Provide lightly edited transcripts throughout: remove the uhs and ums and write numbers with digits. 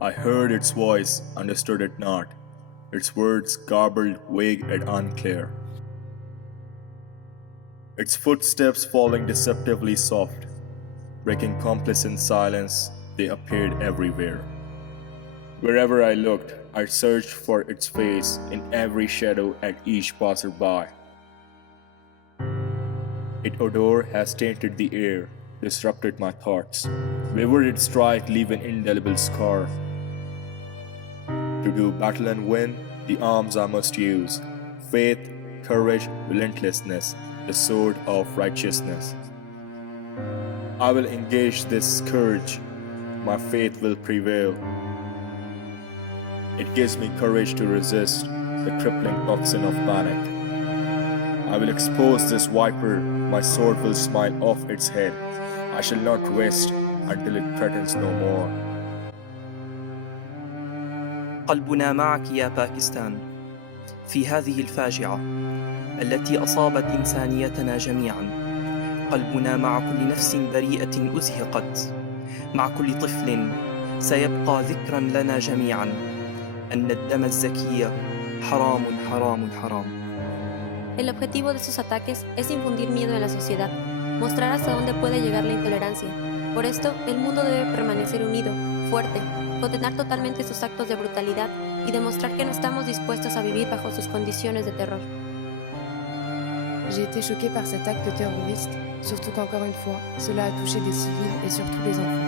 I heard its voice, understood it not, its words garbled, vague, and unclear. Its footsteps falling deceptively soft, breaking complacent silence, they appeared everywhere. Wherever I looked, I searched for its face in every shadow and each passerby. Its odor has tainted the air, disrupted my thoughts. Where would it strike, leave an indelible scar? To do battle and win, the arms I must use: faith, courage, relentlessness, the sword of righteousness. I will engage this scourge, my faith will prevail. It gives me courage to resist the crippling toxin of panic. I will expose this viper, my sword will smite off its head. I shall not rest until it threatens no more. قلبنا معك يا باكستان في هذه الفاجعة التي أصابت إنسانيتنا جميعا. قلبنا مع كل نفس بريئة أزهقت، مع كل طفل سيبقى ذكرا لنا جميعا أن الدم الزكي حرام حرام حرام. El objetivo de estos ataques es infundir miedo en la sociedad, mostrar hasta dónde puede llegar la intolerancia. Por esto, el mundo debe permanecer unido, fuerte, condenar totalmente estos actos de brutalidad y demostrar que no estamos dispuestos a vivir bajo sus condiciones de terror. J'ai été choquée par cet acte terroriste, surtout qu'encore une fois, cela a touché des civils et surtout les enfants.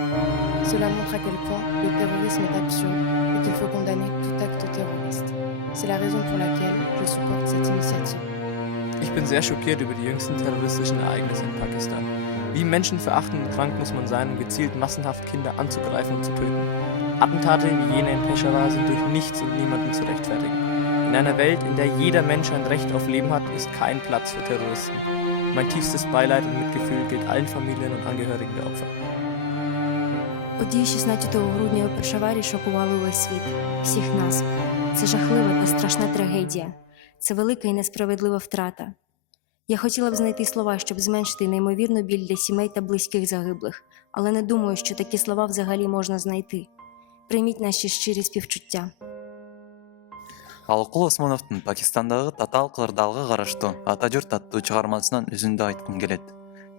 Cela montre à quel point le terrorisme est absurde et qu'il faut condamner tout acte terroriste. C'est la raison pour laquelle je supporte cette initiative. Ich bin sehr schockiert über die jüngsten terroristischen Ereignisse in Pakistan. Wie menschenverachtend und krank muss man sein, um gezielt massenhaft Kinder anzugreifen und zu töten. Attentate wie jene in Peshawar sind durch nichts und niemanden zu rechtfertigen. In einer Welt, in der jeder Mensch ein Recht auf Leben hat, ist kein Platz für Terroristen. Mein tiefstes Beileid und Mitgefühl gilt allen Familien und Angehörigen der Opfer. Події 16 грудня у Пешаварі шокували увесь світ, всіх нас. Це жахлива та страшна трагедія. Це велика і несправедлива втрата. Я хотіла б знайти слова, щоб зменшити неймовірну біль для сімей та близьких загиблих, але не думаю, що такі слова взагалі можна знайти. Прийміть наші щирі співчуття. Алыкул Осмоновдун Пакистандагы татаал кырдаалга караштуу Ата журт аттуу чыгармасынан үзүндү айткым келет.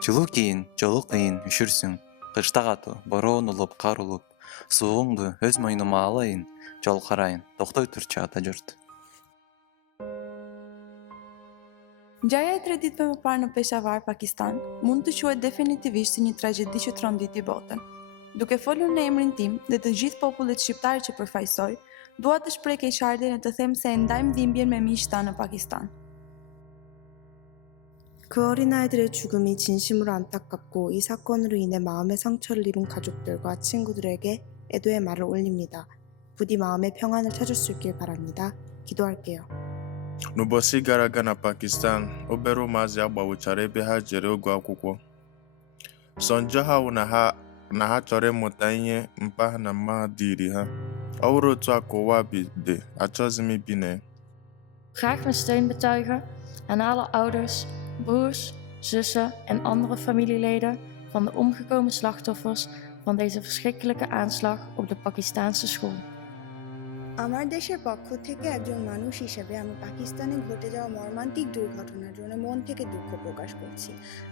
Жылуу кийин, жолу кыйын, үшүрсүң. Кыштак атуу, бороон улуп, кар улуп. Сууңду өз мойнума алайын, жол карайын. Токтой турчу Ата журт. Ngjarja e traditme më parë në Peshawar, Pakistan, mund të quhet definitivisht si një tragjedi që tronditi botën. Duke folur në emrin tim dhe të gjithë popullit shqiptar që përfaqësoj, dua të shpreh keqardhjen e të them se e ndajmë dhimbjen me miqtan në Pakistan. 그 어린아이들의 죽음이 진심으로 안타깝고 이 사건으로 인해 마음의 상처를 입은 가족들과 친구들에게 애도의 말을 올립니다. 부디 마음의 평안을 찾을 수 있길 바랍니다. 기도할게요. N'ụbọchị gara aga na Pakistan, obere ụmụazị agbawụchara ebe ha jere ogu akwụkwọ. Sọ njọ ha wụ na ha chọrọ ịmụta ihe mpa na mahadum iri ha. Ọ bụrụ otu a ka ụwa dị, achọghịzi m ibi na ya. Graag mijn steun betuigen aan alle ouders, broers, zussen en andere familieleden van de omgekomen slachtoffers van deze verschrikkelijke aanslag op de Pakistanse school. আমার দেশের পক্ষ থেকে একজন মানুষ হিসেবে আমি পাকিস্তানে ঘটে যাওয়া মর্মান্তিক দুর্ঘটনার জন্য মন থেকে দুঃখ প্রকাশ করছি।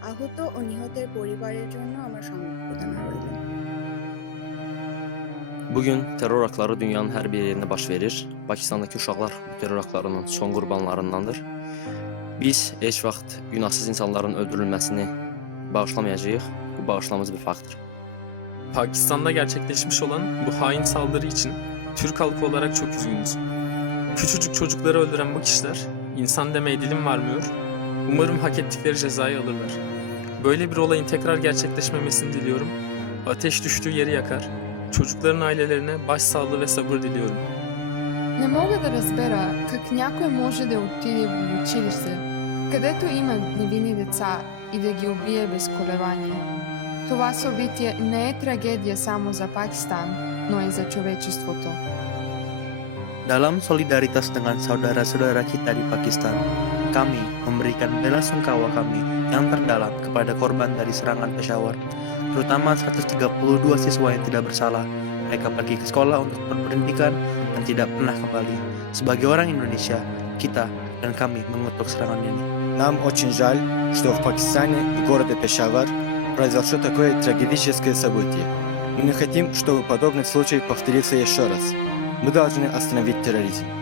আহত ও নিহতের পরিবারের জন্য আমার সমবেদনা রইল। Bugün terör akları dünyanın her bir yerinde baş verir. Pakistan'daki uşaqlar bu terör aklarının son qurbanlarındandır. Biz heç vaxt günahsız insanların öldürülməsini bağışlamayacağıq. Bu bağışlamamız bir faktdır. Pakistan'da gerçekleşmiş olan bu hain saldırı için Türk halkı olarak çok üzgünüz. Küçücük çocukları öldüren bu kişiler insan demeye dilim varmıyor. Umarım hak ettikleri cezayı alırlar. Böyle bir olayın tekrar gerçekleşmemesini diliyorum. Ateş düştüğü yeri yakar. Çocukların ailelerine başsağlığı ve sabır diliyorum. Не мога да разбера как някой може да отиде в училище, където има невинни деца и да ги убие без колебание. Това събитие не е трагедия само за Pakistan, но и за човечеството. Dalam solidaritas dengan saudara-saudara kita di Pakistan, kami memberikan bela sungkawa kami yang terdalam kepada korban dari serangan Peshawar, terutama 132 siswa yang tidak bersalah Mereka pergi ke sekolah untuk berpendidikan dan tidak pernah kembali. Sebagai orang Indonesia, kita dan kami mengutuk serangan ini. Нам очень жаль, что в Пакистане и городе Пешавар произошло такое трагическое событие. Мы не хотим, чтобы подобный случай повторился еще раз. Мы должны остановить терроризм.